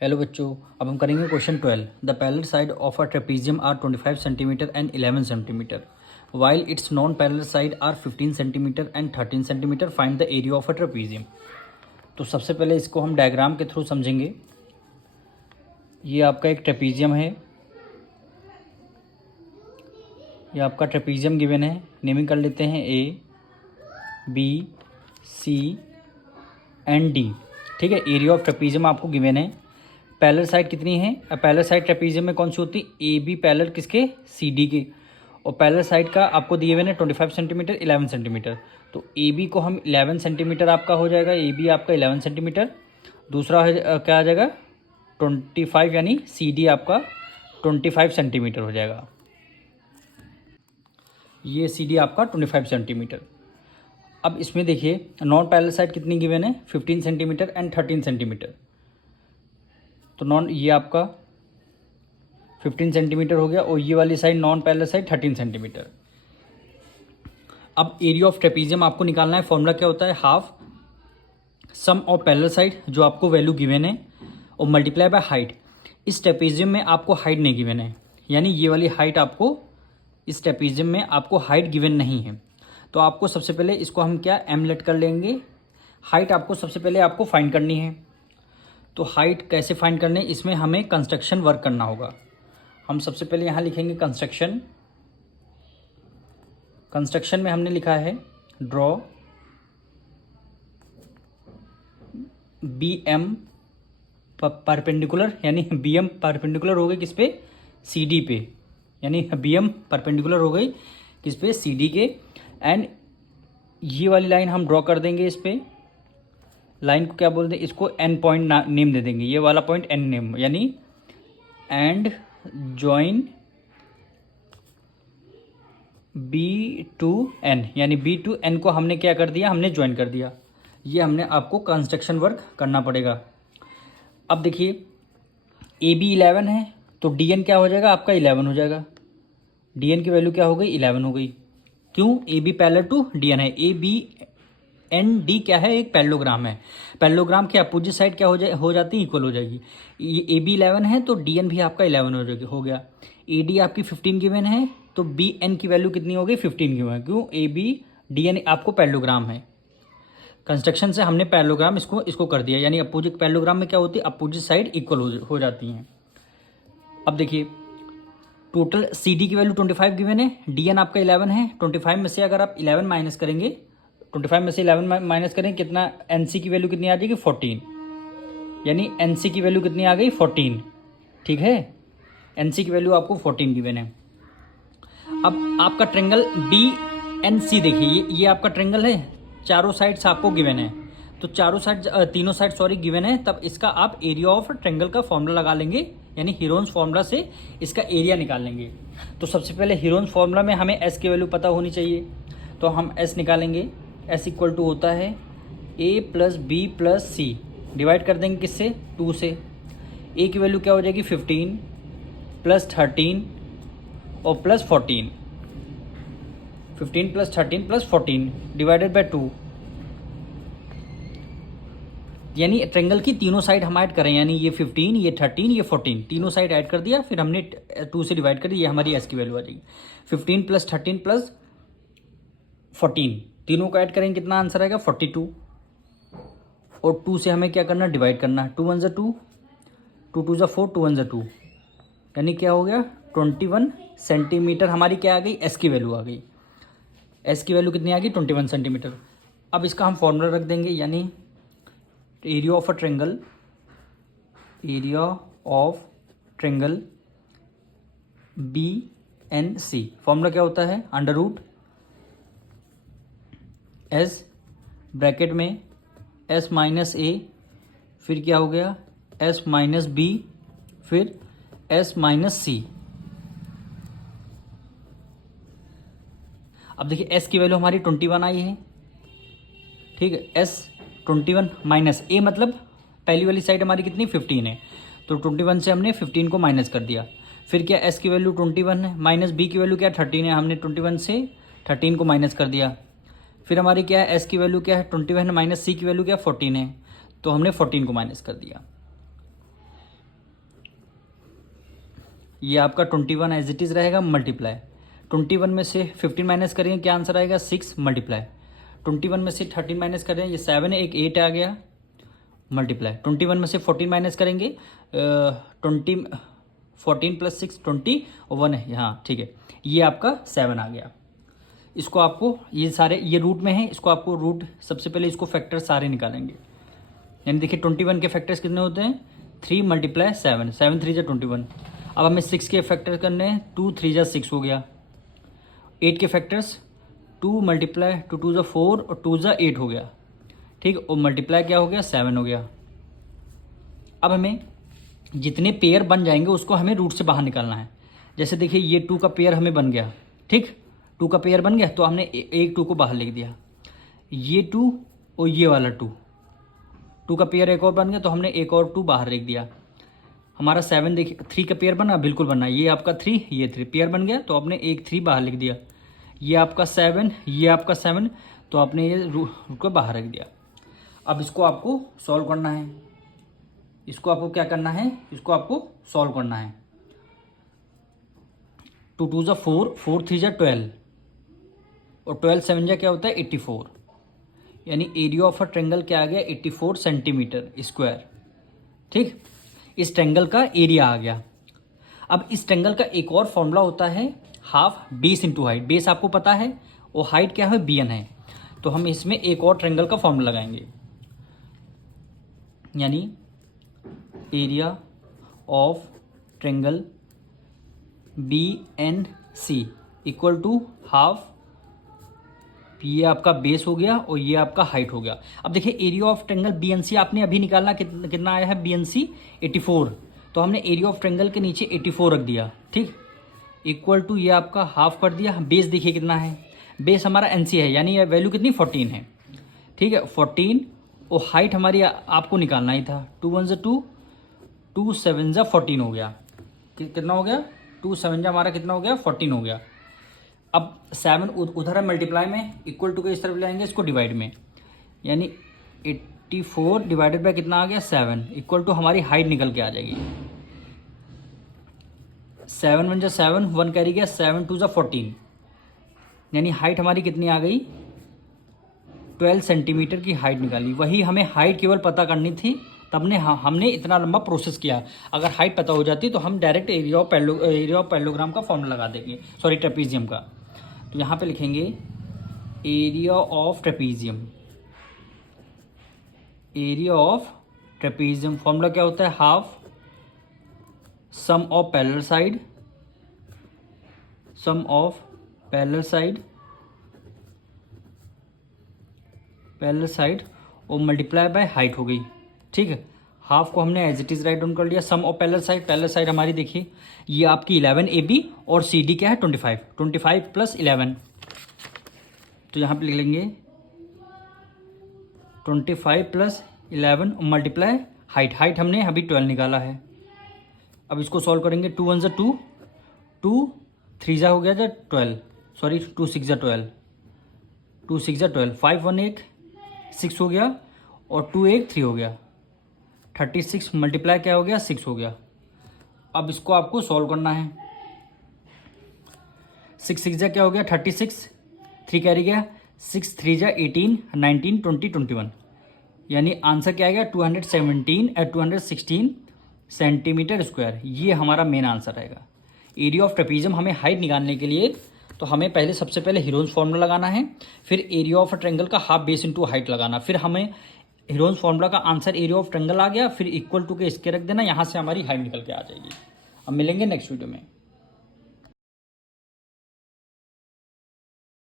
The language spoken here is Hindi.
हेलो बच्चों, अब हम करेंगे question 12। The parallel side of a trapezium are 25 centimetre and 11 centimetre while its non parallel side are 15 centimetre and 13 centimetre. Find the area of a trapezium. तो सबसे पहले इसको हम डायग्राम के थ्रू समझेंगे। ये आपका एक ट्रेपीजियम है, ये आपका ट्रेपीजियम गिवन है। नेमिंग कर लेते हैं ए, बी, सी एंड डी। ठीक है, एरिया ऑफ ट्रेपीजियम आपको गिवन है। पैरेलल साइड कितनी है? पैरेलल साइड ट्रेपीजियम में कौन सी होती है? ए बी पैरेलल किसके? सी डी के। और पैरेलल साइड का आपको दिए हुए हैं 25 सेंटीमीटर 11 सेंटीमीटर। तो ए बी को हम 11 सेंटीमीटर आपका हो जाएगा, ए बी आपका 11 सेंटीमीटर। दूसरा क्या आ जाएगा? 25, यानी सी डी आपका 25 सेंटीमीटर हो जाएगा। ये सी डी आपका 25 सेंटीमीटर। अब इसमें देखिए नॉन पैरेलल साइड कितनी गिवन है? 15 सेंटीमीटर एंड 13 सेंटीमीटर। तो नॉन ये आपका 15 सेंटीमीटर हो गया और ये वाली side non parallel side 13 centimetre. अब एरिया ऑफ ट्रेपीजियम आपको निकालना है। फॉर्मूला क्या होता है? Half sum of parallel side, जो आपको वैल्यू गिवन है, और मल्टीप्लाई बाय हाइट। इस ट्रेपीजियम में आपको हाइट नहीं गिवन है, यानी ये वाली हाइट आपको, इस ट्रेपीजियम में आपको हाइट गिवन नहीं है। तो आपको सबसे पहले इसको हम क्या एम लेट कर लेंगे। हाइट आपको सबसे पहले आपको फाइंड करनी है। तो हाइट कैसे फाइंड करने? इसमें हमें कंस्ट्रक्शन वर्क करना होगा। हम सबसे पहले यहाँ लिखेंगे कंस्ट्रक्शन। कंस्ट्रक्शन में हमने लिखा है ड्रॉ बी एम परपेंडिकुलर, यानी बी एम परपेंडिकुलर हो गई किस पे? सी डी पे, यानी बी एम परपेंडिकुलर हो गई किस पे? सी डी के। एंड ये वाली लाइन हम ड्रॉ कर देंगे। इस पे लाइन को क्या बोलते हैं? इसको एन पॉइंट नेम दे देंगे। ये वाला पॉइंट एन नेम, यानी and join B to N, यानी बी टू एन को हमने क्या कर दिया? हमने ज्वाइन कर दिया। ये हमने आपको कंस्ट्रक्शन वर्क करना पड़ेगा। अब देखिए ए बी 11 है तो डी एन क्या हो जाएगा? आपका 11 हो जाएगा। डी एन की वैल्यू क्या हो गई? 11 हो गई। क्यों? A B parallel to D N है। ए बी एन डी क्या है? एक पैरेललोग्राम है। पैरेललोग्राम के अपोजिट साइड क्या हो जाती है? इक्वल हो जाएगी। ये ए बी 11 है तो डी एन भी आपका 11 हो गया। ए डी आपकी 15 गिवन है तो बी एन की वैल्यू कितनी हो गई? 15 गिवन है। क्यों? ए बी डी एन आपको पैरेललोग्राम है। कंस्ट्रक्शन से हमने पैरेललोग्राम इसको कर दिया, यानी अपोजिट पैरेललोग्राम में क्या होती है? अपोजिट साइड इक्वल हो जाती हैं। अब देखिए टोटल सी डी की वैल्यू 25 गिवन है, डी एन आपका 11 है। 25 में से अगर आप 11 माइनस करेंगे, 25 में से 11 माइनस करें कितना? एन सी की वैल्यू कितनी आ जाएगी? 14, यानी एन सी की वैल्यू कितनी आ गई? 14। ठीक है, एन सी की वैल्यू आपको 14 गिवन है। अब आपका ट्रेंगल बी एन सी देखिए, ये आपका ट्रेंगल है, चारों साइड्स आपको गिवन है। तो चारों साइड, तीनों साइड सॉरी गिवन है। तब इसका आप एरिया ऑफ ट्रेंगल का फॉर्मूला लगा लेंगे, यानी हीरोन्स फॉर्मूला से इसका एरिया निकाल लेंगे। तो सबसे पहले हीरोन्स फॉर्मूला में हमें एस की वैल्यू पता होनी चाहिए, तो हम एस निकालेंगे। एस इक्वल टू होता है ए प्लस बी प्लस सी, डिवाइड कर देंगे किससे? 2 से। ए की वैल्यू क्या हो जाएगी? 15 प्लस 13 और plus 14। 15 plus 13 plus 14 divided by 2, यानी ट्रेंगल की तीनों साइड हम ऐड करें, यानी ये 15, ये 13, ये 14, तीनों साइड ऐड कर दिया। फिर हमने 2 से डिवाइड कर दिया, ये हमारी एस की वैल्यू आ जाएगी। 15 प्लस 13 प्लस 14, तीनों को ऐड करेंगे, कितना आंसर आएगा? 42। और 2 से हमें क्या करना? डिवाइड करना है। 2 1 ज़ा 2, 2 2 ज़ा 4, 2 1 ज़ा 2, यानी क्या हो गया? 21 सेंटीमीटर हमारी क्या आ गई? एस की वैल्यू आ गई। एस की वैल्यू कितनी आ गई? 21 सेंटीमीटर। अब इसका हम फॉर्मूला रख देंगे, यानी area of a triangle, area of triangle B N C, formula क्या होता है? अंडर रूट एस, ब्रैकेट में एस माइनस ए, फिर क्या हो गया? एस माइनस बी, फिर एस माइनस सी। अब देखिए एस की वैल्यू हमारी 21 आई है। ठीक है, एस 21 माइनस ए, मतलब पहली वाली साइड हमारी कितनी? 15 है। तो 21 से हमने 15 को माइनस कर दिया। फिर क्या? एस की वैल्यू 21 है, माइनस बी की वैल्यू क्या? 13 है। हमने 21 से 13 को माइनस कर दिया। फिर हमारी क्या है? एस की वैल्यू क्या है? 21 माइनस सी की वैल्यू क्या? 14 है। तो हमने 14 को माइनस कर दिया। ये आपका 21 एज इट इज़ रहेगा, मल्टीप्लाई 21 में से 15 माइनस करेंगे, क्या आंसर आएगा 6, मल्टीप्लाई 21 में से 13 माइनस करें, ये 7 है, एक 8 आ गया, मल्टीप्लाई 21 में से 14 माइनस करेंगे, 14 प्लस 6 21 है, हाँ ठीक है, ये आपका 7 आ गया। इसको आपको ये सारे ये रूट में है, इसको आपको रूट सबसे पहले इसको फैक्टर सारे निकालेंगे। यानी देखिए 21 के फैक्टर्स कितने होते हैं, 3 मल्टीप्लाई 7, 7 3 जा 21। अब हमें 6 के फैक्टर करने हैं, 2 3 जा 6 हो गया। 8 के फैक्टर्स 2 मल्टीप्लाई 2 2 जा 4 और 2 जा 8 हो गया, ठीक, और मल्टीप्लाई क्या हो गया 7 हो गया। अब हमें जितने पेयर बन जाएंगे उसको हमें रूट से बाहर निकालना है। जैसे देखिए ये 2 का पेयर हमें बन गया, ठीक, 2 का पेयर बन गया तो हमने एक 2 को बाहर लिख दिया, ये 2 और ये वाला 2 का पेयर एक और बन गया तो हमने एक और 2 बाहर लिख दिया। हमारा 7 देखिए 3 का पेयर बना, बिल्कुल बना, ये आपका 3 ये 3 पेयर बन गया तो आपने एक 3 बाहर लिख दिया। ये आपका 7 ये आपका 7 तो आपने ये रूट को बाहर रख दिया। अब इसको आपको सॉल्व करना है, इसको आपको क्या करना है, इसको आपको सॉल्व करना है। 2 2 जा 4, 4 3 जा 12 और 12 7 जा क्या होता है 84, यानी एरिया ऑफ अ ट्रेंगल क्या आ गया 84 सेंटीमीटर स्क्वायर, ठीक, इस ट्रेंगल का एरिया आ गया। अब इस ट्रेंगल का एक और फॉर्मूला होता है half base into height, base आपको पता है और हाइट क्या है bn है, तो हम इसमें एक और ट्रेंगल का फॉर्मूला लगाएंगे, यानी area of triangle BNC equal to half, ये आपका बेस हो गया और ये आपका हाइट हो गया। अब देखिए एरिया ऑफ ट्रेंगल BNC आपने अभी निकालना, कितना आया है BNC 84, तो हमने एरिया ऑफ ट्रेंगल के नीचे 84 रख दिया, ठीक, इक्वल टू ये आपका हाफ कर दिया। बेस देखिए कितना है, बेस हमारा NC है, यानी ये वैल्यू कितनी 14 है, ठीक है 14, और हाइट हमारी आपको निकालना ही था, 2 1 जा 2, 2 7 जा 14 हो गया, कितना हो गया 2 7 जा हमारा कितना हो गया 14 हो गया। अब 7 उधर है मल्टीप्लाई में, इक्वल टू के इस तरफ ले आएंगे, इसको डिवाइड में, यानी 84 डिवाइडेड बाय कितना आ गया 7 इक्वल टू हमारी हाइट निकल के आ जाएगी, 7 1 जा 7, 1 कैरी गया, 7 2 जा 14, यानी हाइट हमारी कितनी आ गई 12 सेंटीमीटर की हाइट निकाली। वही हमें हाइट केवल पता करनी थी, तब ने हमने इतना लंबा प्रोसेस किया। अगर हाइट पता हो जाती तो हम डायरेक्ट एरिया ऑफ पैरेललोग्राम का फॉर्मूला लगा देंगे, सॉरी ट्रेपीजियम का। तो यहाँ पे लिखेंगे area of trapezium, area of trapezium formula क्या होता है half sum of parallel side, sum of parallel side, parallel side और मल्टीप्लाई बाय हाइट हो गई, ठीक है। हाफ को हमने as it is write down कर लिया। Sum of parallel side, parallel side हमारी देखिए ये आपकी 11 AB और CD क्या है 25, 25 प्लस 11, तो यहाँ पे लिख लेंगे 25 प्लस 11 मल्टीप्लाई हाइट, हाइट हमने अभी 12 निकाला है। अब इसको सॉल्व करेंगे, 2 1 जा 2, 2 3 जा हो गया जा 12, सॉरी 2 6 जा 12, 2 6 जा 12, 5 1 1 6 हो गया और 2 1 3 हो गया, 36 मल्टीप्लाई क्या हो गया 6 हो गया। अब इसको आपको सॉल्व करना है, 6 6 जा क्या हो गया 36, 3 कैरी गया, 6 3 जा 18 19 20 21, यानी आंसर क्या आ गया 216 सेंटीमीटर स्क्वायर। ये हमारा मेन आंसर रहेगा। एरिया ऑफ ट्रेपीजियम हमें हाइट निकालने के लिए तो हमें पहले सबसे पहले हीरोन्स फॉर्मूला लगाना है, फिर एरिया ऑफ ट्रायंगल का हाफ बेस इनटू हाइट लगाना, फिर हमें हीरोन्स फॉर्मूला का आंसर एरिया ऑफ ट्रायंगल आ गया, फिर इक्वल टू के इसके रख देना, यहाँ से हमारी हाइट निकल के आ जाएगी। अब मिलेंगे नेक्स्ट वीडियो में।